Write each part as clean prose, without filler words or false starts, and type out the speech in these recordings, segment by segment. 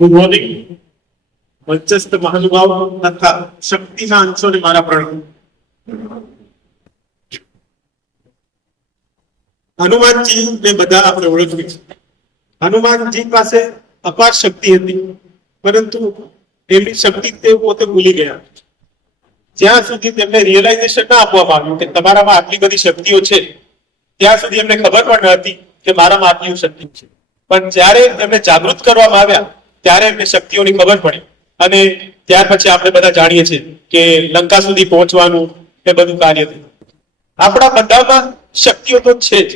Good morning. મંચસ્થ મહાનુભાવ તથા શક્તિના અંશોને મારા પ્રણામ. હનુમાનજી ને બધા આપણે ઓળખીએ છીએ. હનુમાનજી પાસે અપાર શક્તિ હતી, પરંતુ એમની શક્તિ તેઓ પોતે ભૂલી ગયા. જ્યાં સુધી તેમને રિયલાઇઝેશન ના આપવામાં આવ્યું કે તમારામાં આટલી બધી શક્તિઓ છે, ત્યાં સુધી એમને ખબર પણ ન હતી કે મારામાં આટલી શક્તિ છે. પણ જ્યારે તેમને જાગૃત કરવામાં આવ્યા ત્યારે એમને શક્તિઓની ખબર પડી, અને ત્યાર પછી આપણે બધા જાણીએ છીએ કે લંકા સુધી પહોંચવાનું એ બધું કાર્ય થયું. આપણા બધામાં શક્તિઓ તો છે જ,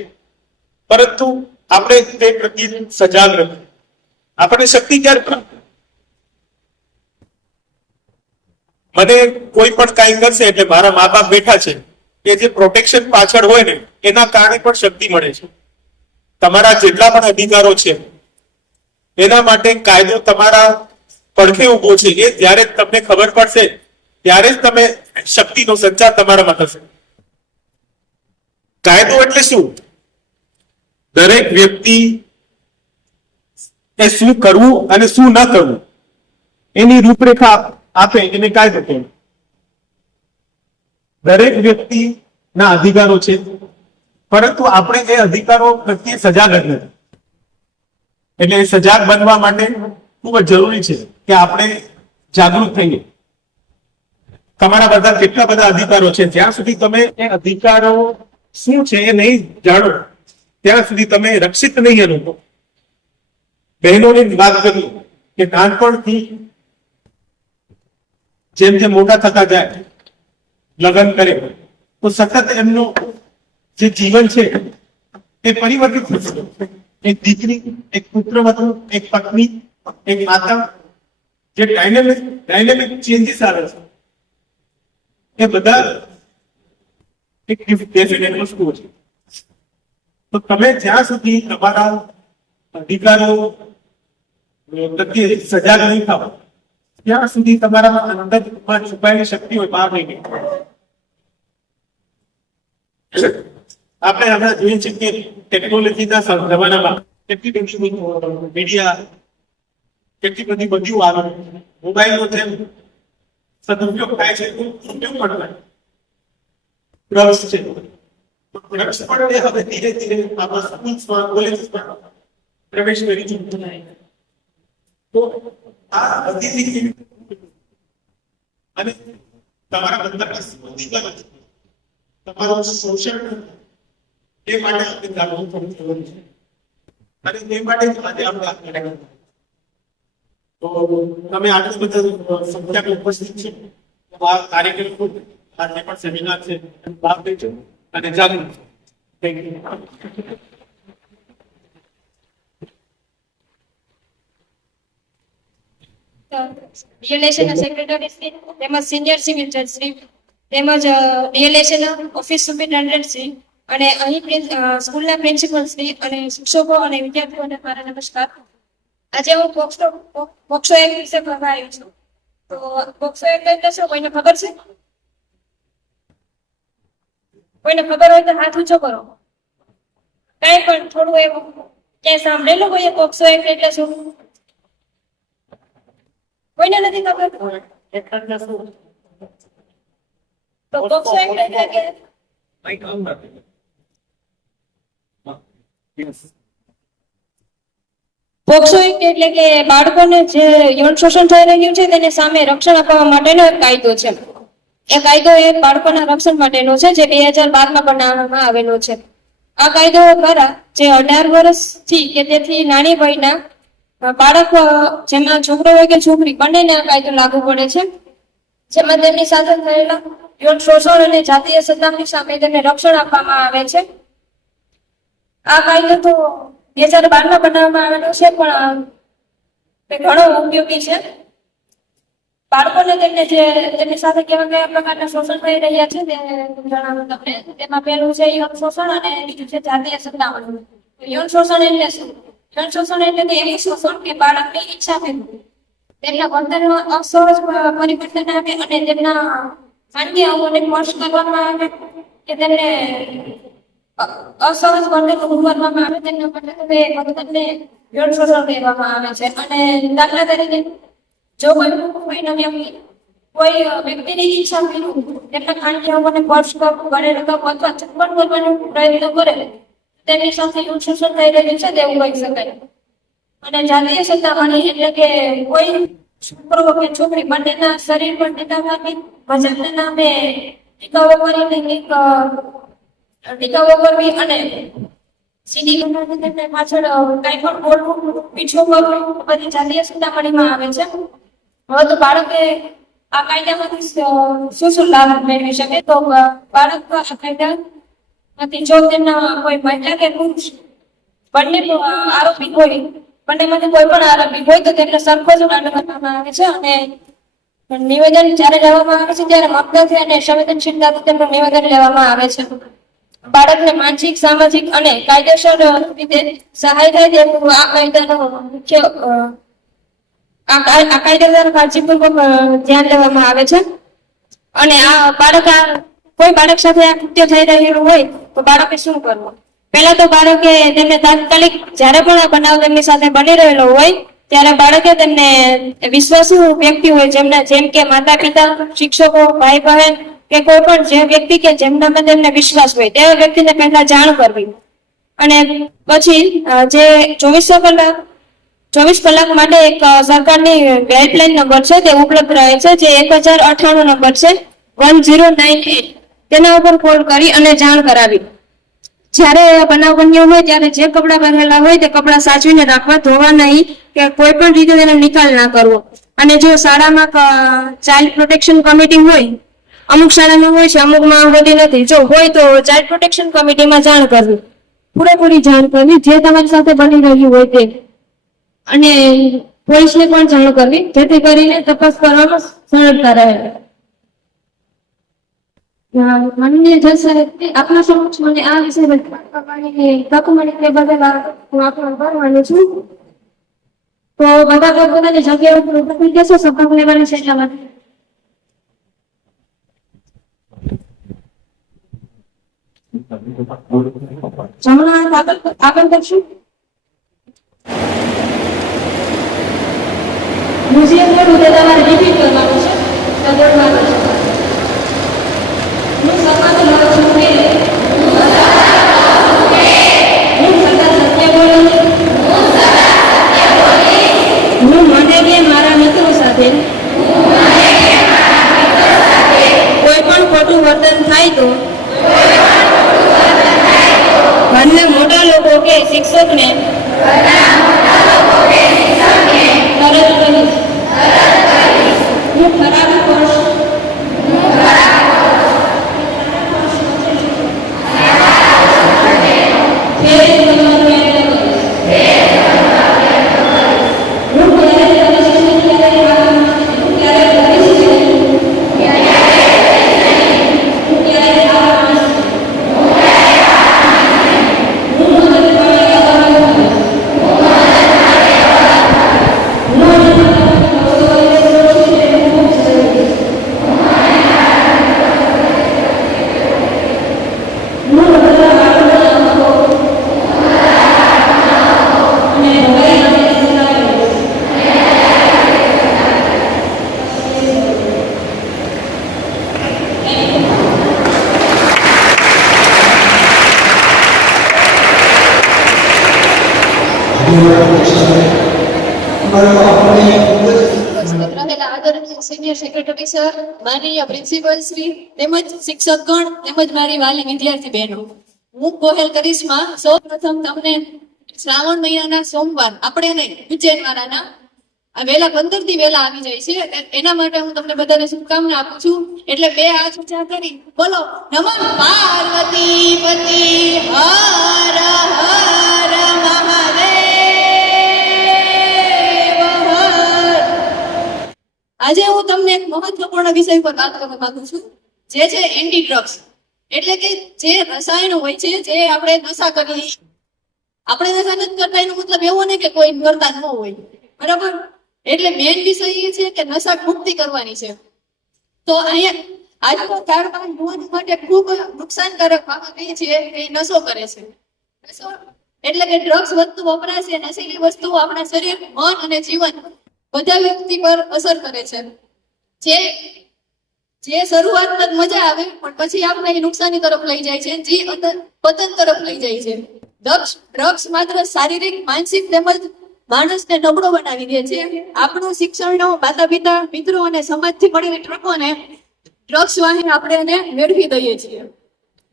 પરંતુ આપણે તે પ્રત્યે સજાગ નથી. આપણને શક્તિ ક્યારે પ્રાપ્ત? મને કોઈ પણ કાંઈ કરશે એટલે મારા મા બાપ બેઠા છે, કે જે પ્રોટેક્શન પાછળ હોય ને એના કારણે પણ શક્તિ મળે છે. તમારા જેટલા પણ અધિકારો છે એના માટે કાયદો તમારા પડખે ઉભો છે. એ જ્યારે તમને ખબર પડશે ત્યારે જ તમે શક્તિનો સંચાર તમારામાં થશે. કાયદો એટલે શું? દરેક વ્યક્તિ એ શું કરવું અને શું ન કરવું એની રૂપરેખા આપે એને કાયદો કહેવાય. દરેક વ્યક્તિના અધિકારો છે, પરંતુ આપણે એ અધિકારો પ્રત્યે સજાગ જ નથી. એટલે સજાગ બનવા માટે ખૂબ જ જરૂરી છે કે આપણે જાગૃત થઈએ. તમારા બધા કેટલા બધા અધિકારો છે, જ્યાં સુધી તમે એ અધિકારો શું છે એ નહીં જાણો ત્યાં સુધી તમે રક્ષિત નહીં અનુભવો. બહેનોની વાત કરી કે નાનપણથી જેમ જેમ મોટા થતા જાય, લગ્ન કરે તો સતત એમનું જે જીવન છે એ પરિવર્તિત થશે. એક દીકરી, એક પુત્રવધુ, એક પત્ની, એક માતા, જે ડાયનેમિક ચેન્જીસ આવે છે એ બધા એક ડેફિનેટ વસ્તુઓ છે. તો તમે જ્યાં સુધી તમારા અધિકારો પ્રત્યે સજાગ નહીં થાવ ત્યાં સુધી તમારામાં અંદરમાં છુપાયેલી શક્તિઓ બહાર નહીં નીકળે. આપણે હમણાં જોઈએ છીએ કે ટેકનોલોજીના જમાનામાં કેટલી બધી મીડિયા, કેટલી બધી બધીઓ આવે, મોબાઈલનો જેમ સદુપયોગ થાય છે ઉપયોગ પણ થાય. ડ્રગ્સ છે, ડ્રગ્સ પણ હવે ધીરે ધીરે આપણા સ્કૂલ્સમાં, કોલેજીસમાં પ્રવેશ કરી ચૂક્યું. તો આ બધી અને તમારા બંધારણના અધિકારો છે, તમારું શોષણ એ માટે આપણે જાગૃત થવું જરૂરી છે. અને તે માટે જ આજે આપણે તો તમે આટલું બધું સંખ્યા ઉપસ્થિત છે, આ કાર્યક્રમ આજે પણ સેમિનાર છે, ભાગ લેજો અને જાગૃત. Thank you. Relation secretary Shri તેમજ સિનિયર સિવિલ જજ શ્રી તેમજ રિયલેશન ઓફિસ સુપરિન્ટેન્ડન્ટ શ્રી અને અહીં સ્કૂલના પ્રિન્સિપલ શ્રી અને શિક્ષકો અને વિદ્યાર્થીઓને મારા નમસ્કાર. આજે હું પોક્સો એક્ટ વિશે કહેવા આવી છું. તો પોક્સો એક્ટ એટલે શું, કોઈને ખબર છે? કોઈને ખબર હોય તો હાથ ઊંચો કરો. કાંઈ પણ થોડું એવું ક્યાંય સાંભળેલું કોઈએ પોક્સો એક્ટ એટલે શું? કોઈને નથી ખબર? તો પોક્સો એક્ટ એટલે કે પોક્સો એક્ટ એટલે કે બાળકોને જે યૌન શોષણ થઈ રહ્યું છે તેને સામે રક્ષણ આપવા માટેનો એક કાયદો છે. એ કાયદો એ બાળકોના રક્ષણ માટેનો છે, જે 2012 માં બનાવવામાં આવેલો છે. આ કાયદો દ્વારા જે 18 વર્ષથી કે તેથી નાની વયના બાળક, જેમાં છોકરો હોય કે છોકરી બંનેને આ કાયદો લાગુ પડે છે, જેમાં તેમની સાથે થયેલા યૌન શોષણ અને જાતીય સતામણી સામે તેમને રક્ષણ આપવામાં આવે છે. આ કાયદો તો 2012 માં બનાવવામાં આવેલો છે, પણ ઘણો ઉપયોગી છે. બાળકોને તેમની સાથે કેવા કયા પ્રકારના શોષણ થઈ રહ્યા છે તે જણાવું તમને. તેમાં પહેલું છે યૌન શોષણ અને બીજું છે જાતીય સતામણી. યૌન શોષણ એટલે શું? યૌન શોષણ એટલે કે એવી શોષણ કે બાળકની ઈચ્છાથી તેમના વર્તનમાં અસહજ પરિવર્તન આવે અને તેમના ખાનગી અંગોને સ્પર્શ કરવામાં આવે કે તેમને અસહજ વર્તન ઉભરવામાં આવે, તેમના વર્તનને યૌન શોષણ કહેવામાં આવે છે. અને દાખલા તરીકે જો કોઈનો વ્યક્તિ કોઈ વ્યક્તિની ઈચ્છા વિરુદ્ધ તેમના ખાનગીઓને સ્પર્શ કરવું, ગળે લગાવવું અથવા ચુંબન કરવાનો પ્રયત્ન કરે તેમની સાથે યૌન શોષણ થઈ રહ્યું છે તેવું કહી શકાય. અને જાતીય સત્તામણી એટલે કે કોઈ છોકરો કે છોકરી બંનેના શરીર પર ટીકા કરવી, વજનના નામે ટીકાઓ કરવી અને સીધી તેમને પાછળ કઈ પણ બોલવું, પીછો કરવો બધી જાતીય સત્તામણીમાં આવે છે. હવે તો બાળકે આ કાયદામાંથી શું શું લાભ મેળવી શકે? તો બાળક આ કાયદામાંથી જો તેમના કોઈ મહિલા કે પુરુષ બંને આરોપી હોય, બંનેમાંથી કોઈ પણ આરોપી હોય તો તેમને સરખો જ દંડ કરવામાં આવે છે. અને નિવેદન જ્યારે લેવામાં આવે છે ત્યારે મતદાનથી અને સંવેદનશીલતાથી તેમનું નિવેદન લેવામાં આવે છે. બાળકને માનસિક, સામાજિક અને કાયદેસર રીતે સહાય થાય તેવું આ કાયદાનો મુખ્ય આ કાયદા કાળજીપૂર્વક ધ્યાન લેવામાં આવે છે. અને આ કોઈ બાળક સાથે આ કૃત્ય થઈ રહ્યું હોય તો બાળકે શું કરવું? પહેલા તો બાળકે તેમને તાત્કાલિક જ્યારે પણ આ બનાવ તેમની સાથે બની રહેલો હોય ત્યારે બાળકે તેમને વિશ્વાસુ વ્યક્તિ હોય જેમ કે માતા પિતા, શિક્ષકો, ભાઈ બહેન કે કોઈ પણ જે વ્યક્તિ કે જેમનામાં તેમને વિશ્વાસ હોય તેવા વ્યક્તિને પહેલા જાણ કરવી. અને પછી જે 24 કલાક માટે એક સરકારની હેલ્પલાઇન નંબર છે તે ઉપલબ્ધ રહે છે, જે 1098 નંબર છે 1098. તેના ઉપર કોલ કરી અને જાણ કરાવી. જ્યારે બનાવ બન્યો હોય ત્યારે જે કપડાં પહેરેલા હોય તે કપડાં સાચવીને રાખવા, ધોવા નહીં કે કોઈ પણ રીતે તેનો નિકાલ ના કરવો. અને જો શાળામાં ચાઇલ્ડ પ્રોટેક્શન કમિટી હોય, અમુક શાળામાં હોય છે, અમુકમાં હોતી નથી, જો હોય તો ચાઇલ્ડ પ્રોટેક્શન કમિટીમાં જાણ કરવી, પૂરેપૂરી જાણ કરવી જે તમારી સાથે બની રહ્યું હોય તે. અને પોલીસને પણ જાણ કરવી જેથી કરીને તપાસ કરવામાં સરળતા રહે. માનનીય જજ સાહેબ, આપના સમક્ષ મને આ વિષય પર તક મળી તે બદલ હું આપનો આભાર માનું છું. તો બધા પોતાની જગ્યા ઉપર ઉભા થઈ જશો શપથ લેવાની છે એટલા માટે. જમણા આગળ કરશું. મ્યુઝિયમ બોર્ડ તમારે રિપીટ કરવાનું છે. હું સત્ય બોલીશ. હું મને કે મારા મિત્રો સાથે કોઈ પણ ખોટું વર્તન થાય તો ઘરના મોટા લોકો કે શિક્ષકને તરત કરીશ. હું ખરાબ સ્પર્શ રહેલા આદરણીય સિનિયર સેક્રેટરી સર, માનનીય પ્રિન્સિપલ શ્રી તેમજ શિક્ષકગણ તેમજ મારી વાલી વિદ્યાર્થી બહેનો, હું ગોહેલ કરિશ્મા સૌ પ્રથમ તમને શ્રાવણ મહિનાના સોમવાર આપણે નહીં ઉજ્જૈન વાળાના વહેલા 15 થી વહેલા આવી જાય છે એના માટે હું તમને બધાને શુભકામના આપું છું. એટલે બે હાથ ઊંચા કરી બોલો નમઃ પાર્વતી પતિ હર હર મહાદેવ હર. આજે હું તમને એક મહત્વપૂર્ણ વિષય પર વાત કરવા માંગુ છું, જે છે એન્ટી ડ્રગ્સ. એટલે કે જે રસાયણો હોય છે જે આપણે નશા કરીએ. આપણે નશા નથી કરતા એનો મતલબ એવો નહીં કે કોઈ કરતા ન હોય, બરાબર? એટલે મેઇન વિષય એ છે કે નશા મુક્તિ કરવાની છે. તો અહીંયા આજના કાળમાં યુવાનો માટે ખૂબ નુકસાનકારક બાબત એ છે કે નશો કરે છે. નશો એટલે કે ડ્રગ્સ વસ્તુ વપરાશ એ નશીલી વસ્તુઓ આપણા શરીર, મન અને જીવન બધા વ્યક્તિ પર અસર કરે છે. જે શરૂઆતમાં જ મજા આવે પણ પછી આપણે એ નુકસાની તરફ લઈ જાય છે, જે પતન તરફ લઈ જાય છે. ડ્રગ્સ માત્ર શારીરિક, માનસિક તેમજ માણસને નબળો બનાવી દે છે. આપણું શિક્ષણનો, માતા પિતા, મિત્રો અને સમાજથી મળેલી ટ્રકોને ડ્રગ્સ વાહી આપણે એને મેળવી દઈએ છીએ.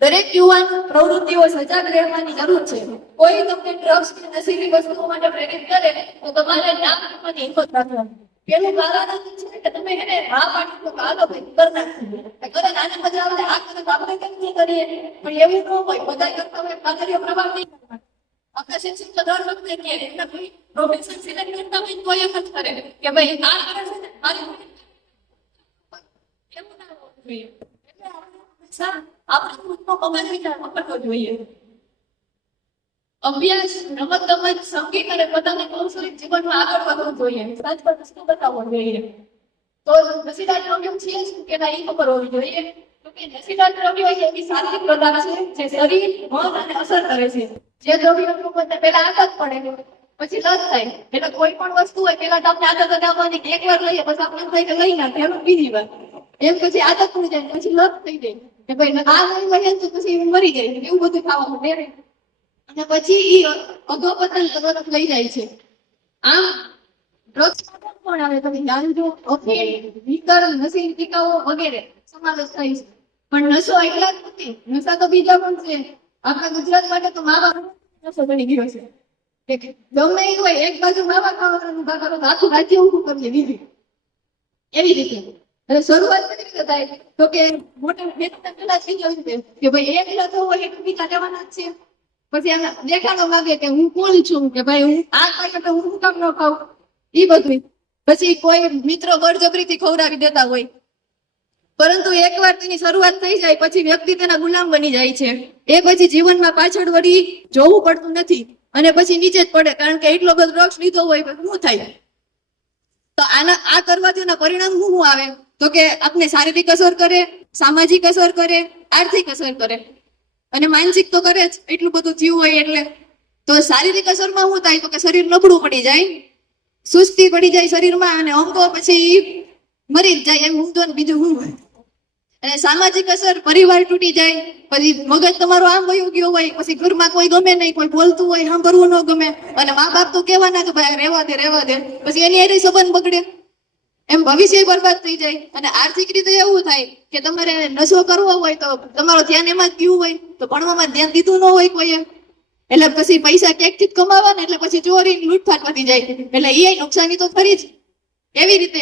દરેક યુવાન પ્રવૃત્તિઓ સજાગ રહેવાની જરૂર છે. કોઈ તમને ડ્રગ્સ કે નશીલી વસ્તુઓ માટે પ્રેરિત કરે તો તમારે ના કરવાની હિંમત રાખવાની. પેલું કારણ જ છે કે તમે એને હા પાડી તો હાલો ભાઈ કર નાખીએ. કરે નાની મજા આવે આ કરે તો આપણે કેમ નહીં કરીએ? પણ એવું ન હોય. બધા કરતા હોય પાછળ પ્રભાવ નહીં કરવાનો. આપણે શિક્ષક દર વખતે કે એમના કોઈ પ્રોફેશન સિલેક્ટ કરતા હોય તો એમ જ કરે કે ભાઈ આ કરે છે ને મારી એવું ના હોવું જોઈએ. એટલે આપણે ખુદનો કમાલ વિચાર કરવો જોઈએ. અભ્યાસ, રમત ગમત, સંગીત અને પોતાના કૌશલિક જીવનમાં આગળ વધવું જોઈએ. સાચ પર રસ્તો બતાવવો જોઈએ. તો નશીલા દ્રવ્યો છે શું કે ના એ ખબર હોવી જોઈએ. તો કે નશીલા દ્રવ્યો એ એવી શારીરિક પ્રકાર છે જે શરીર, મન અને અસર કરે છે. જે દ્રવ્યો ઉપર પહેલા આદત પડે પછી લત થાય. એટલે કોઈ પણ વસ્તુ હોય પેલા તમને આદત બનાવવાની કે એકવાર લઈએ પછી આપણે થાય કે લઈ નાખીએ એનું બીજી વાર એમ પછી આદત પડી જાય પછી લત થઈ જાય કે ભાઈ આ નહીં લઈએ તો પછી મરી જાય એવું બધું ખાવાનું ડેરે અને પછી એ અધોપતન તરફ લઈ જાય છે. આમ ડ્રગ્સ પણ આવે તમે ગાંજો, અફીણ, વિકર, નશીલી ટીકાઓ વગેરે સમાવેશ થાય છે. પણ નશો એટલા જ નથી, નશા તો બીજા પણ છે. આપણા ગુજરાત માટે તો માવા નશો બની ગયો છે કે ગમે એ હોય એક બાજુ માવા ખાવાનું ઉભા કરો તો આખું રાજ્ય ઊભું કરી દીધી એવી રીતે. અને શરૂઆત કેવી રીતે થાય તો કે મોટા પેલા થઈ ગયું છે કે ભાઈ એક લતો હોય એક બીજા લેવાના જ છે. પછી આને દેખાડો માંગે કે હું કોણ છું કે ભાઈ હું આ ખાય તો હું કામ ન ખાઉં એ બધું. પછી કોઈ મિત્રો બળજબરીથી ખવડાવી દેતા હોય પરંતુ એકવાર તેની શરૂઆત થઈ જાય પછી વ્યક્તિ તેના ગુલામ બની જાય છે. એ પછી જીવનમાં પાછળ વળી જોવું પડતું નથી અને પછી નીચે જ પડે કારણ કે એટલો બધો ડ્રગ્સ લીધો હોય શું થાય. તો આ કરવાથી એના પરિણામ શું આવે તો કે આપણે શારીરિક અસર કરે, સામાજિક અસર કરે, આર્થિક અસર કરે અને માનસિક તો કરે જ. એટલું બધું થયું હોય એટલે તો શારીરિક અસરમાં શું થાય તો કે શરીર નબળું પડી જાય, સુસ્તી પડી જાય શરીરમાં અને અંગો પછી મરી જ જાય એમ ઊંધો બીજું શું હોય. અને સામાજિક અસર પરિવાર તૂટી જાય, પછી મગજ તમારો આમ વયું ગયો હોય, પછી ઘરમાં કોઈ ગમે નહીં, કોઈ બોલતું હોય સાંભળવું ન ગમે અને મા બાપ તો કહેવાના કે ભાઈ રહેવા દે પછી એની એની સંબંધ બગડે એમ ભવિષ્ય બરબાદ થઈ જાય. અને આર્થિક રીતે એવું થાય કે તમારે નશો કરવો હોય તો તમારો ધ્યાન એમાં જ ગયું હોય તો ભણવામાં ધ્યાન દીધું ન હોય કોઈએ એટલે પછી પૈસા ક્યાંકથી જ કમાવાના એટલે પછી ચોરી લૂંટફાટ વધી જાય એટલે એ નુકસાની તો ખરી જ. એવી રીતે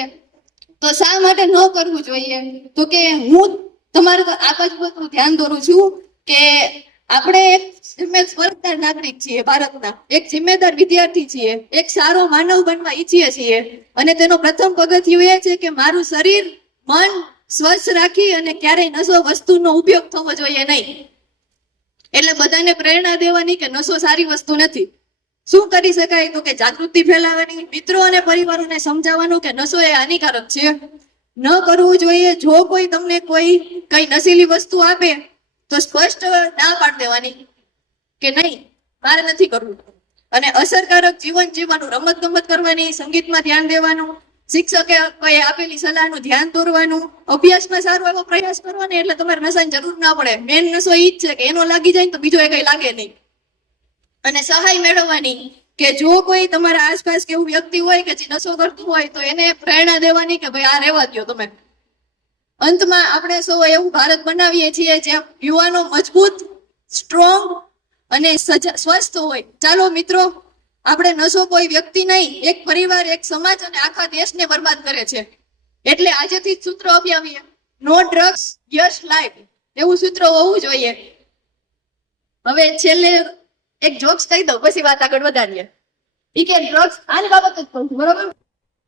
તો શા માટે ન કરવું જોઈએ તો કે હું તમારે આ બાજુ ધ્યાન દોરું છું કે આપણે એક જિમ્મેદાર નાગરિક છીએ ભારતના, એક જિમ્મેદાર વિદ્યાર્થી છીએ, એક સારો માનવ બનવા ઈચ્છીએ છીએ અને તેનો પ્રથમ પગથિયું એ છે કે મારું શરીર, મન સ્વસ્થ રાખી અને ક્યારેય નશો વસ્તુનો ઉપયોગ થવો જોઈએ નહીં. એટલે બધાને પ્રેરણા દેવાની કે નશો સારી વસ્તુ નથી. શું કરી શકાય તો કે જાગૃતિ ફેલાવવાની, મિત્રો અને પરિવારોને સમજાવવાનું કે નશો એ હાનિકારક છે, ન કરવું જોઈએ. જો કોઈ તમને કઈ નશીલી વસ્તુ આપે તો સ્પષ્ટ ના પાડી દેવાની કે નહીં મારે નથી કરવું અને અસરકારક જીવન જીવવાનું, રમત ગમત કરવાની, સંગીતમાં ધ્યાન દેવાનું, શિક્ષકે કોઈ આપેલી સલાહનું ધ્યાન દોરવાનું, અભ્યાસમાં સારો એવો પ્રયાસ કરવાનો એટલે તમારે નશાની જરૂર ના પડે. મેન નશો ઈ જ છે કે એનો લાગી જાય તો બીજો એ કઈ લાગે નહીં. અને સહાય મેળવવાની કે જો કોઈ તમારા આસપાસ કેવું વ્યક્તિ હોય કે જે નશો કરતું હોય તો એને પ્રેરણા દેવાની કે ભાઈ આ રહેવા દો તમે. અંતમાં આપણે સૌ એવું ભારત બનાવીએ છીએ જ્યાં યુવાનો મજબૂત, સ્ટ્રોંગ અને સ્વસ્થ હોય. ચાલો મિત્રો, આપણે નશો કોઈ વ્યક્તિ નહીં, એક પરિવાર, એક સમાજ અને આખા દેશને બરબાદ કરે છે. એટલે આજેથી જ સૂત્ર અપનાવીએ, નો ડ્રગ્સ યસ લાઈફ, એવું સૂત્ર હોવું જોઈએ. હવે છેલ્લે એક જોક્સ કહી દઉં પછી વાત આગળ વધારીએ. ઈ કે ડ્રગ્સ આની બાબત જ કહું છું બરોબર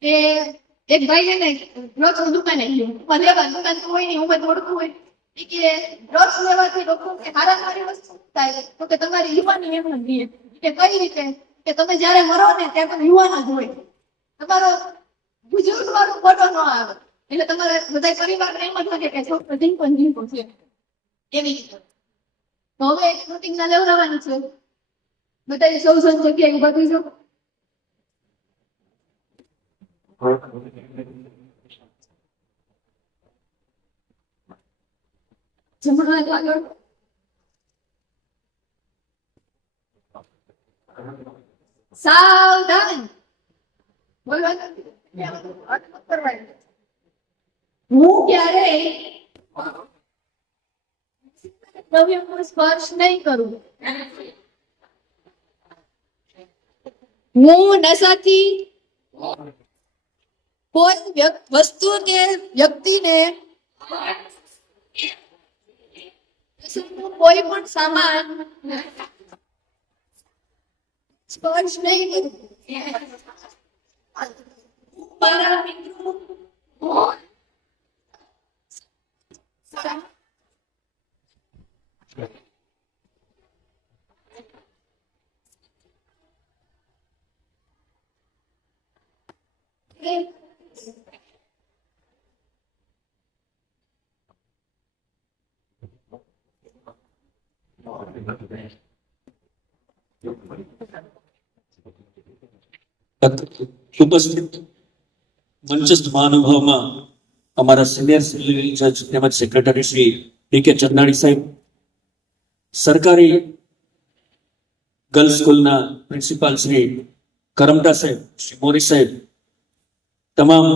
કે એક ભાઈ એને ડ્રગ્સ દુકાને ગયો દુકાન તો હોય નહીં હું દોડતું હોય ઈ કે ડ્રગ્સ લેવાથી લોકો કે સારી વસ્તુ થાય તો કે તમારી યુવાની એમ જ કે કઈ રીતે કે તમે જયારે મરો ને ત્યારે તમે યુવાન જ હોય, તમારો બુજુર્ગ વાળો ફોટો ન આવે એટલે તમારે બધા પરિવારને એમ જ લાગે કે છોકરો જીંકો છે એવી રીતે. તો હવે એક શૂટિંગ ના લેવડાવવાનું છે બધા સૌ જગ્યાએ ઉભા થઈ જાઓ. જમણા હાથ આગળ. સાવધાન. બોલવાનું નથી. હું ક્યારેય દ્રવ્યનો સ્પર્શ નહીં કરું. હું નશાથી કોઈ વસ્તુ કે વ્યક્તિને નશાનો કોઈ પણ સામાન સ્પર્શ નહીં કરું. મારા મિત્રો ઉપસ્થિત મંચસ્થ મહાનુભાવમાં અમારા સિનિયર સિવિલ જજ તેમજ સેક્રેટરી શ્રી ડી.કે. ચંદાણી સાહેબ, સરકારી ગર્લ્સ સ્કૂલના પ્રિન્સિપાલ શ્રી કરમટા સાહેબ, શ્રી મોરી સાહેબ, તમામ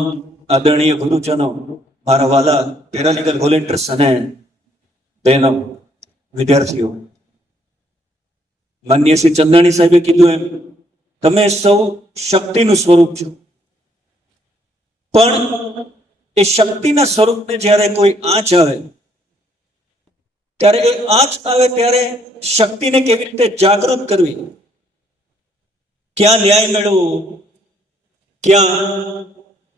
આદરણીય ગુરુજનો, મારા વાલા પેરાલીગલ વોલેન્ટિયર્સ અને બહેનો, વિદ્યાર્થીઓ, માનનીય શ્રી ચંદાણી સાહેબે કીધું એમ તમે સૌ શક્તિનું સ્વરૂપ છો, પણ એ શક્તિના સ્વરૂપને જ્યારે કોઈ આંચ આવે ત્યારે એ આંચ આવે ત્યારે શક્તિને કેવી રીતે જાગૃત કરવી, ક્યાં ન્યાય મેળવવો, ક્યાં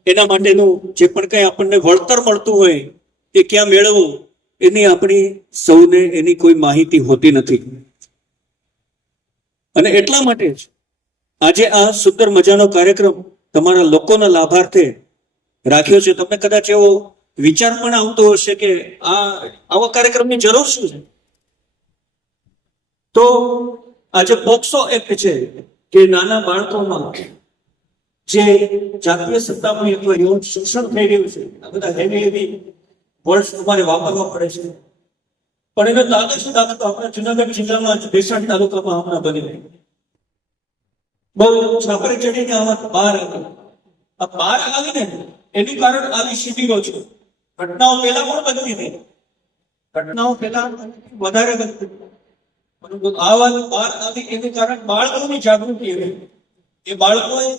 એના માટેનું જે પણ કંઈ આપણને વળતર મળતું હોય એ ક્યાં મેળવવું, એની આપણી સૌને એની કોઈ માહિતી હોતી નથી. અને એટલા માટે જ આજે આ સુંદર મજાનો કાર્યક્રમ તમારા લોકોના લાભાર્થે રાખ્યો છે. તમને કદાચ એવો વિચાર પણ આવતો હશે કે આવા કાર્યક્રમની જરૂર શું છે? તો આજે પોક્સો એક્ટ છે કે નાના બાળકોમાં જે જાતીય સત્તામણી અથવા યૌન શોષણ થઈ રહ્યું છે, આ બધા હેવી વર્ડ્સ તમારે વાપરવા પડે છે, પણ એનો તાજો દાખલો આપણા જુનાગઢ જિલ્લામાં જ ભેસાણ તાલુકામાં હમણાં બની રહ્યું. બહુ છાપરે ચડીને આમાં બહાર આવી. આ બહાર આવીને એનું કારણ આવી શિબિરો છે. ઘટનાઓ પહેલા પણ બનતી હતી, ઘટનાઓ પહેલા વધારે બનતી, પરંતુ આ વાત બહાર આવી એનું કારણ બાળકોની જાગૃતિ એવી. એ બાળકોએ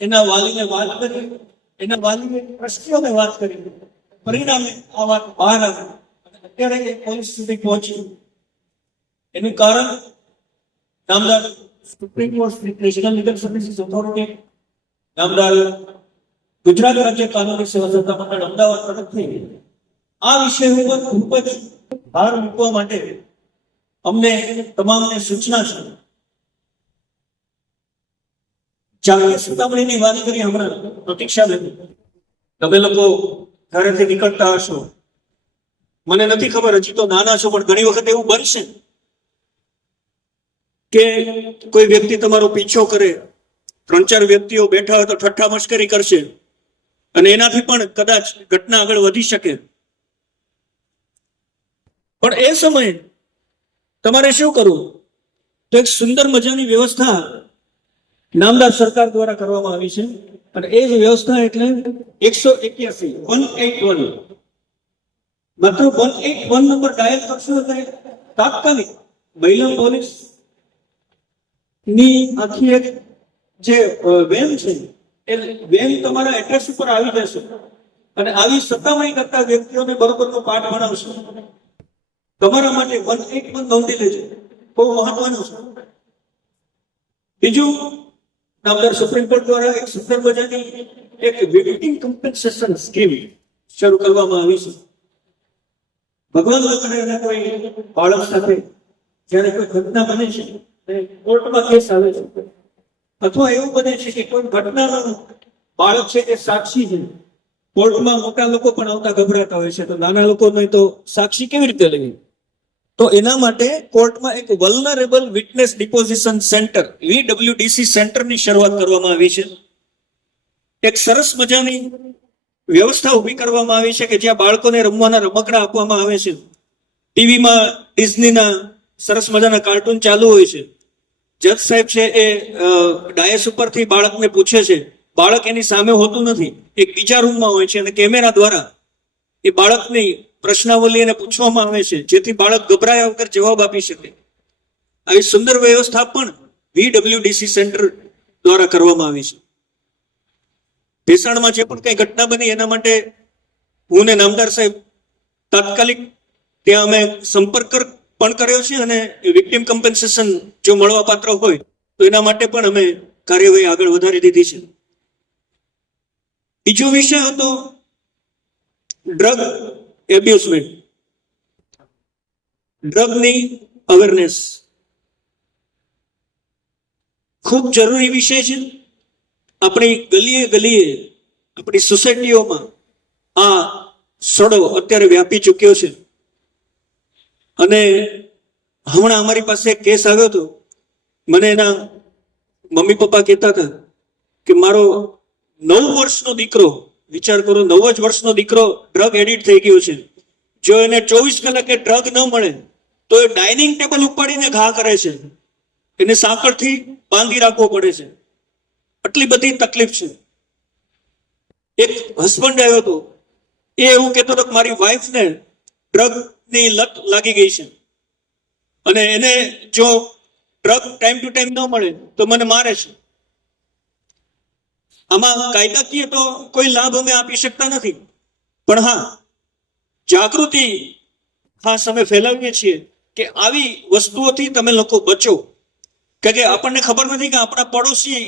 એના વાલીને વાત કરી, એના વાલીને ટ્રસ્ટીઓને વાત કરી, પરિણામે આ વાત બહાર આવી. અત્યારે એ પોલીસ સુધી પહોંચી. એનું કારણ નામદાર supreme court national legal services authority, નામદાર ગુજરાત રાજ્ય કાનૂની સેવા સત્તા મંડળ અમદાવાદ તરફથી આ વિષય ઉપર ખૂબ જ ભાર મૂકવા માટે અમને તમામને સૂચના છે. જાતીય સત્તામણીની વાત કરી હમણાં પ્રતીક્ષાબેન, તમે લોકો ઘરેથી નીકળતા હશો, મને નથી ખબર, હજી તો નાના છો, પણ ઘણી વખત એવું બનશે કે કોઈ વ્યક્તિ તમારો પીછો કરે, 3-4 વ્યક્તિઓ બેઠા હોય તો ઠઠ્ઠા મશ્કરી કરશે અને એનાથી પણ કદાચ ઘટના આગળ વધી શકે. પણ એ સમયે તમારે શું કરવું? તો એક સુંદર મજાની વ્યવસ્થા નામદાર સરકાર દ્વારા કરવામાં આવી છે. અને એ જ વ્યવસ્થા એટલે 181 માત્ર 181 નંબર ડાયલ કરશો એટલે તાત્કાલિક મહિલા પોલીસ ની આખી એક જે વેન છે એ વેન તમારા એડ્રેસ ઉપર આવી જશે અને આવી સત્તામણી કરતા વ્યક્તિઓને બરોબરનો પાઠ ભણાવશે. તમારા માટે 181 નોંધી લેજો, બહુ મહત્વનું છે. બીજું, નામદાર સુપ્રીમ કોર્ટ દ્વારા એક સુંદર મજાની એક વિક્ટિમ કમ્પેન્સેશન સ્કીમ શરૂ કરવામાં આવી છે. ભગવાન ન કરે અને કોઈ બાળક સાથે જ્યારે કોઈ ઘટના બને છે, કોર્ટમાં કેસ આવે છે, અથવા એવું બને છે કે કોઈ ઘટનાનું બાળક છે એ સાક્ષી છે, કોર્ટમાં મોટા લોકો પણ આવતા ગભરાતા હોય છે, તો નાના લોકોને તો સાક્ષી કેવી રીતે લેવી? તો એના માટે કોર્ટમાં એક vulnerable witness deposition centre VWDC સેન્ટરની શરૂઆત કરવામાં આવી છે. એક સરસ મજાની વ્યવસ્થા ઊભી કરવામાં આવી છે કે જ્યાં બાળકોને રમવાના રમકડા આપવામાં આવે છે. ટીવીમાં ડિઝનીના સરસ મજાના કાર્ટૂન ચાલુ હોય છે. જજ સાહેબ છે એ ડાયસ ઉપરથી બાળકને પૂછે છે. બાળક એની સામે હોતું નથી, એક બીજા રૂમમાં હોય છે અને કેમેરા દ્વારા એ બાળકની પ્રશ્નાવલી એને પૂછવામાં આવે છે જેથી બાળક ગભરાયા વગર જવાબ આપી શકે. આવી સુંદર વ્યવસ્થા પણ VWDC સેન્ટર દ્વારા કરવામાં આવી છે. ભેસાણમાં જે પણ કઈ ઘટના બની એના માટે હું ને નામદાર સાહેબ તાત્કાલિક ત્યાં અમે સંપર્ક પણ કર્યો છે અને વિક્ટિમ કમ્પન્સેશન જો મળવા પાત્ર હોય તો એના માટે પણ અમે કાર્યવાહી આગળ વધારી દીધી છે. બીજો વિષય હતો ડ્રગ એબ્યુઝમેન્ટ, ડ્રગની અવેરનેસ. ખૂબ જરૂરી વિષય છે. આપણી ગલીએ ગલીએ આપણી સોસાયટીઓમાં આ સડો અત્યારે વ્યાપી ચૂક્યો છે અને હમણાં અમારી પાસે એક કેસ આવ્યો હતો. મને એના મમ્મી પપ્પા કહેતા હતા કે મારો 9 વર્ષનો દીકરો, વિચાર કરો 9 જ વર્ષનો દીકરો ડ્રગ એડિક્ટ થઈ ગયો છે. જો એને 24 કલાકે ડ્રગ ન મળે તો એ ડાઇનિંગ ટેબલ ઉપાડીને ઘા કરે છે, એને સાંકળથી બાંધી રાખવો પડે છે. આટલી બધી તકલીફ છે. એક હસબન્ડ આવ્યો હતો, એ એવું કહેતો હતો કે મારી વાઈફને ડ્રગની લત લાગી ગઈ છે અને એને જો ડ્રગ ટાઈમ ટુ ટાઈમ ન મળે તો મને મારે છે. આમાં કાયદાકીય તો કોઈ લાભ અમે આપી શકતા નથી, પણ હા જાગૃતિ ખાસ અમે ફેલાવીએ છીએ કે આવી વસ્તુઓથી તમે લોકો બચો. કે આપણને ખબર નથી કે આપણા પડોશી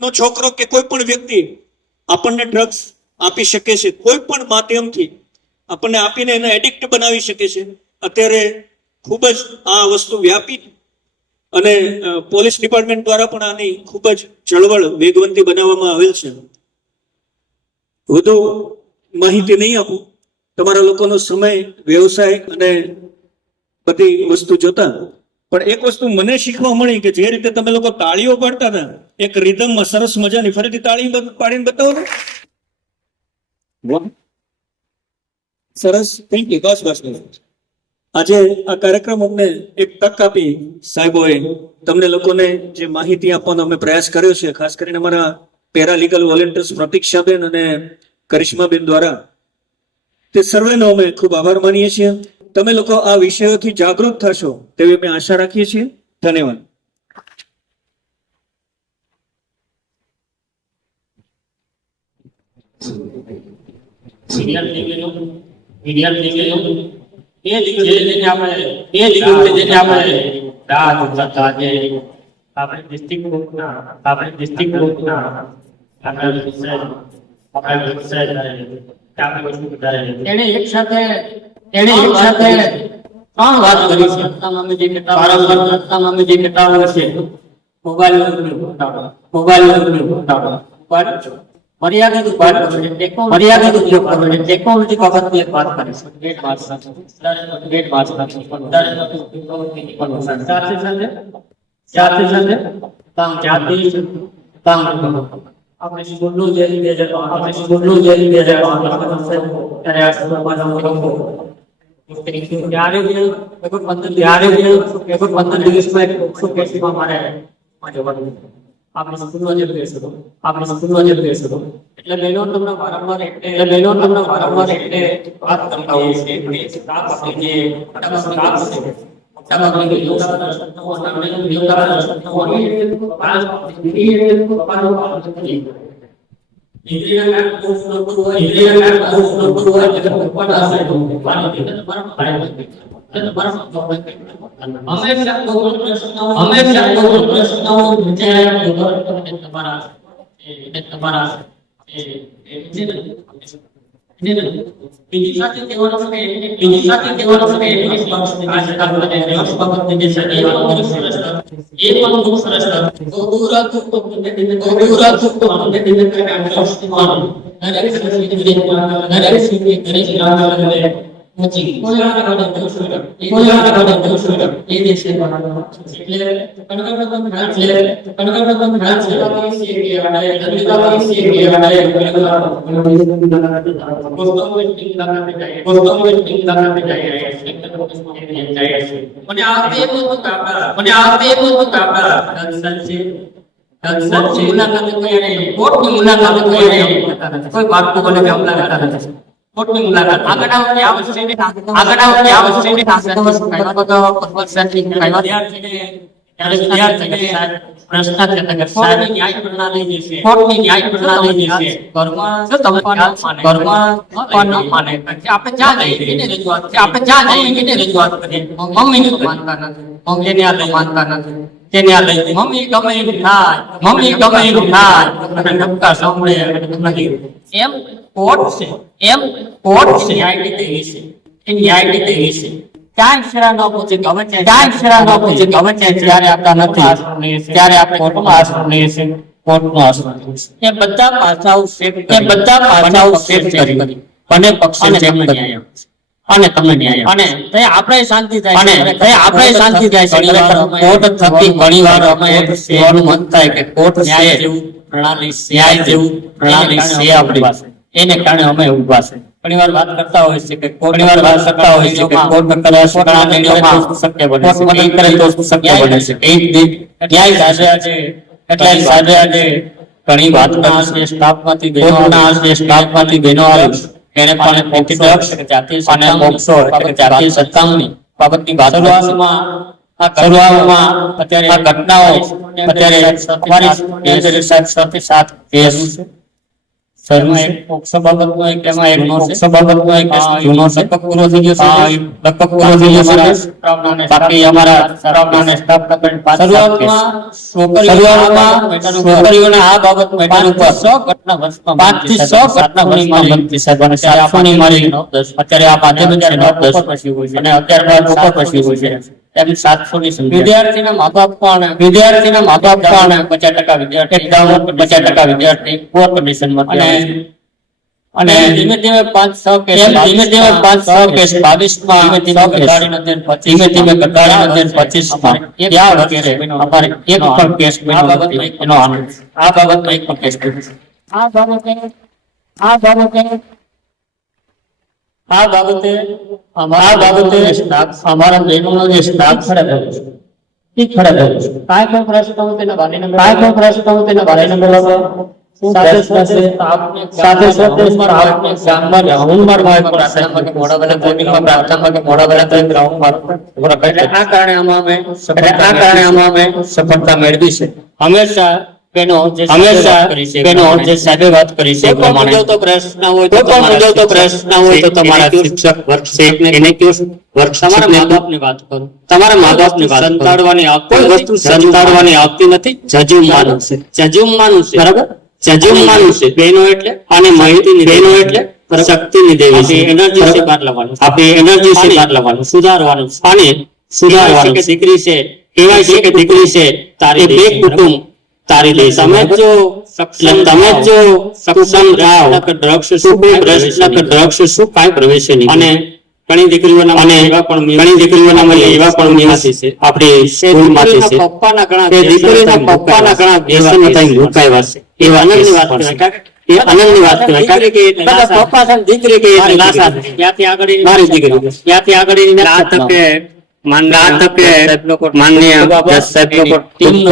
નો છોકરો કે કોઈ પણ વ્યક્તિ આપણને ડ્રગ્સ આપી શકે છે, કોઈ પણ માધ્યમથી આપણને આપીને એને એડિક્ટ બનાવી શકે છે. અત્યારે ખૂબ જ આ વસ્તુ વ્યાપી અને પોલીસ ડિપાર્ટમેન્ટ દ્વારા પણ આની ખૂબ જ ચળવળ વેગવંતી બનાવવામાં આવેલ છે. વધુ માહિતી નહીં આપું, તમારા લોકોનો સમય, વ્યવસાય અને બધી વસ્તુ જોતા, પણ એક વસ્તુ મને શીખવા મળી કે જે રીતે તમે લોકો તાળીઓ પાડતા હતા એક રિધમમાં સરસ મજાની, ફરીથી તાળી પાડીને બતાવો તો. સરસ, થેન્ક યુ. બસ બસ બસ. આજે આ કાર્યક્રમ અમને એક તક આપી સાહેબોએ, તમને લોકોને જે માહિતી આપવાનો અમે પ્રયાસ કર્યો છે, ખાસ કરીને અમારા પેરાલીગલ વોલેન્ટિયર્સ પ્રતીક્ષાબેન અને કરિશ્માબેન દ્વારા, તે સર્વેનો અમે ખૂબ આભાર માનીએ છીએ. તમે લોકો આ વિષયોથી જાગૃત થશો તેવી અમે આશા રાખીએ છીએ. ધન્યવાદ. એને એક સાથે ત્રણ વાત કરી છે. અમે જે ઘટાડો છે મોબાઈલ ઘટાડો, મર્યાદિત ઉપયોગ કરવો છે, ટેકનોલોજી બાબતની એક વાત કરી છે. સાથે આપણે સ્કૂલનું જે ત્યારે 15 દિવસમાં મારે આપણી સ્કૂલમાં જે બેસું એટલે બહેનો તમને વારંવાર એટલે વાત કરતા હોય પછી કોયલાના કારણે દોષિત કોયલાના કારણે દોષિત એ દેશે એટલે કણકણકમ ના છે કણકણકમ ના છે કે વાળા લલિતા સી કે વાળા મને આ તે મુલાકાત કોર્ટની મુલાકાત કોઈ બાળકો મને મુલાકાત નથી કોર્ટની મુલાકાત આગળની આવશ્યકની પ્રશ્ન છે કોર્ટની ન્યાય પ્રણાલી છે કોર્ટની ન્યાય પ્રણાલી છે ઘરમાં જો તમે ઘરમાં માને આપણે જ્યાં જઈએ એને રજૂઆત છે આપણે જ્યાં જઈએ એને રજૂઆત કરીએ મમ્મીને માનતા નથી મમ્મીને આ માનતા નથી તેને આ લઈ મમ્મી ગમે એવું થાય મમ્મી ગમે એવું થાય અને ધક્કા સાંભળે નથી એમ કોર્ટ છે ન્યાય રીતે છે એ ન્યાય રીતે છે ક્યાંય શેરા ન પૂછે ગમે છે ક્યાંય શેરા ન પૂછે ગમે છે જ્યારે આપતા નથી ત્યારે આપણે કોર્ટમાં આશ્રમ લઈએ છીએ કોર્ટનો આશ્રમ એ બધા પાસાઓ સેટ કરી બંને પક્ષને ચેક કરી અને તમને ન્યાય અને તે આપણે શાંતિ થાય અને તે આપણે શાંતિ થાય છે કોર્ટ થકી ઘણીવાર અમે સેવાનું મન થાય કે કોર્ટ ન્યાય જેવું પ્રણાલી છે આપણી પાસે એને કારણે અમે ઉભા છે ઘણીવાર વાત કરતા હોય છે કે ઘણીવાર વાત કરતા હોય છે કે કોર્ટ કદાચ પ્રણાલીમાં શક્ય બને છે કરે તો શક્ય બને છે એ ન્યાય સાથે આજે ઘણી વાત કરશે સ્ટાફમાંથી બહેનો આવે એને પણ જાતીય અને મોક્ષો એટલે જાતીય સત્તાઓની બાબતની વાત શરૂઆતમાં અત્યારે આ ઘટનાઓ અત્યારે અમારી સાથે કેસ શરૂ છે મોક્ષ બાબતનો એક એમાં એક મોક્ષ બાબતનો એક જૂનો લગભગ પૂરો થઈ ગયો છે બાકી અમારા સરાવનાને સ્ટાફ શરૂઆતમાં છોકરીઓના આ બાબત મેટર ઉપર 5 થી 100 ઘટના બનતી સાહેબ અને મારી અત્યારે આ માધ્યમ છે 9-10 પછી હોય છે અને 11-12 પછી હોય છે એમ 700 ની સંખ્યા વિદ્યાર્થીના મા-બાપ પણ 50% વિદ્યાર્થી પોર કન્ડિશનમાં અને ધીમે ધીમે 5-6 કેસ 22 માં ધીમે ધીમે ઘટાડીને 25 માં ત્યાં વગેરે અમારે એક પણ કેસ બન્યો નથી એનો આનંદ આ બાબતમાં એક પણ કેસ આ બાબતે અમારા બહેનોનો જે સ્ટાફ ખરેખર છે કાંઈ પણ પ્રશ્ન હોય તેના વાલી નંબર સાથે ગામમાં રાઉન્ડ મારવા પ્રાર્થનામાં કે મોડા વેલા ટાઈમિંગમાં પ્રાર્થનામાં કે મોડા વેલા ટાઈમ રાઉન્ડ મારવા આ કારણે આમાં અમે સફળતા મેળવી છે હંમેશા બહેનો જે સાહેબે વાત કરી છે પ્રમાણે તો પ્રશ્ન હોય તો તમારા શિક્ષક વર્ગ એને કયો વર્ગ તમારા મા-બાપની વાત કરો તમારા મા-બાપની વાત સંતાડવાની કોઈ વસ્તુ સંતાડવાની આવતી નથી જજુમવાનું છે બરાબર જજુમવાનું છે બહેનો એટલે અને માહિતીની બહેનો એટલે શક્તિની દેવી છે એનર્જી છે બહાર લાવવાનું સુધારવાનું અને કે દીકરી છે કહેવાય છે કે દીકરી છે તારી બે કુટુંબ તારી દે તમે જો સક્ષમ રાવ દ્રક્ષ શું કાંઈ પ્રવેશે નહીં અને ઘણી દીકરીઓના એવા પણ મીમાસી છે આપણી સ્કૂલમાંથી છે દીકરીના પપ્પાના ઘણા વ્યસન થઈ મુકાયા છે એ આનંદની વાત કહેવાય પપ્પા સાથે દીકરી કે ત્યાંથી આગળ મારી દીકરી ત્યાંથી આગળ માન્ય ટીમનો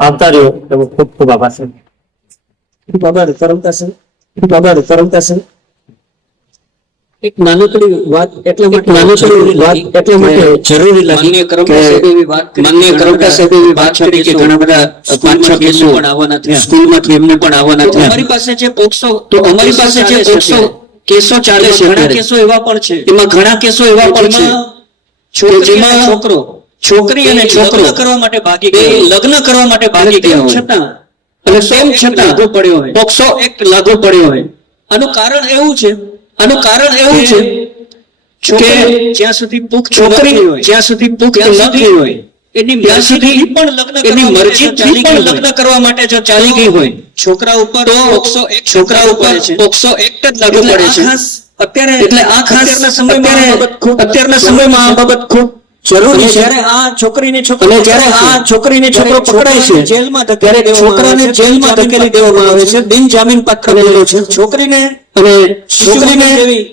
આવતા રહ્યો ખૂબ ખૂબ આભાર છે એક નાનકડી વાત એટલા માટે જરૂરી લાગી માન્ય કરમટા સાહેબ એવી વાત કરી કે ઘણા બધા 5-6 કેસો પણ આવવાના થયા સ્કૂલમાંથી એમને પણ આવવાના થયા અમારી પાસે જે પોક્સો કેસો ચાલે છે ઘણા કેસો એવા પણ છે એમાં ઘણા કેસો એવા પણ છે જેમાં છોકરી અને છોકરો લગ્ન કરવા માટે ભાગી ગયા હોય છતાં અને તેમ છતાં લાગુ પડ્યો હોય પોક્સો એક લાગુ પડ્યો હોય આનું કારણ એવું છે કે જ્યાં સુધી પુખ્ત નથી હોય એની ત્યાં સુધી મરજીથી પણ લગ્ન એની કરવા માટે મરજીથી જો ચાલી પણ ગઈ લગ્ન કરવા માટે જો ચાલી ગઈ હોય છોકરા ઉપર તો પોક્સો એક્ટ છોકરા લાગુ ઉપર પડે છે. પોક્સો એક્ટ જ લાગુ એટલે પડે આ છે. ખાસ અત્યારે એટલે આ ખાસ અત્યારના સમયમાં આ બાબત ખૂબ અત્યારના સમયમાં આ બાબત ખૂબ જરૂરી અને છે. જ્યારે આ છોકરીને છોકરો અને જ્યારે આ છોકરીને છોકરો પકડાય છે જેલમાં ત્યારે છોકરાને જેલમાં ધકેલી દેવામાં આવે છે, બિન જામીન પાત્ર બનેલો છે. છોકરીને અને છોકરીને જેવી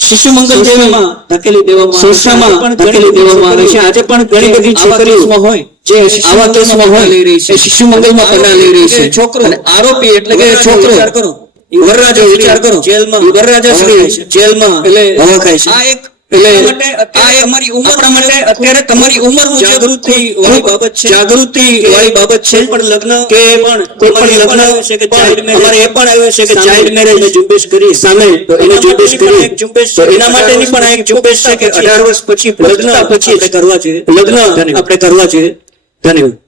શિશુ મંગલ જેવી સંસ્થામાં ધકેલી દેવામાં આવે છે. સંસ્થામાં પણ ધકેલી દેવામાં આવે છે. આજે પણ ઘણી બધી આવા છોકરીઓ કેસમાં હોય જે આવા કેસમાં હોય લઈ રહી છે. એ શિશુ મંગલમાં પનાહ લઈ રહી છે. છોકરો અને આરોપી એટલે કે વરરાજો છોકરો વિચાર કરો. વરરાજો વિચાર કરો જેલમાં વરરાજાશ્રી હવા ખાય છે. જેલમાં એટલે હવા ખાય છે. આ એક એટલે આપણા માટે અત્યારે આ એક તમારી ઉંમર આપણા માટે અત્યારે તમારી ઉંમર મુજબ જાગૃતિ વાળી બાબત છે. જાગૃતિ વાળી બાબત છે. કોઈ પણ લગ્ન કે પણ કોઈ પણ અમારે લગ્ન એ પણ આવ્યું છે કે child marriage અમારે એ પણ આવ્યું છે કે સામે ચાઇલ્ડ મેરેજ અમે ઝુંબેશ કરી સામે તો એને એના ઝુંબેશ માટેની પણ કરી એક ઝુંબેશ તો છે. એના માટેની પણ એક ઝુંબેશ છે કે 18 વર્ષ પછી લગ્ન પછી આપણે કરવા જોઈએ. લગ્ન આપણે કરવા જોઈએ. ધન્યવાદ.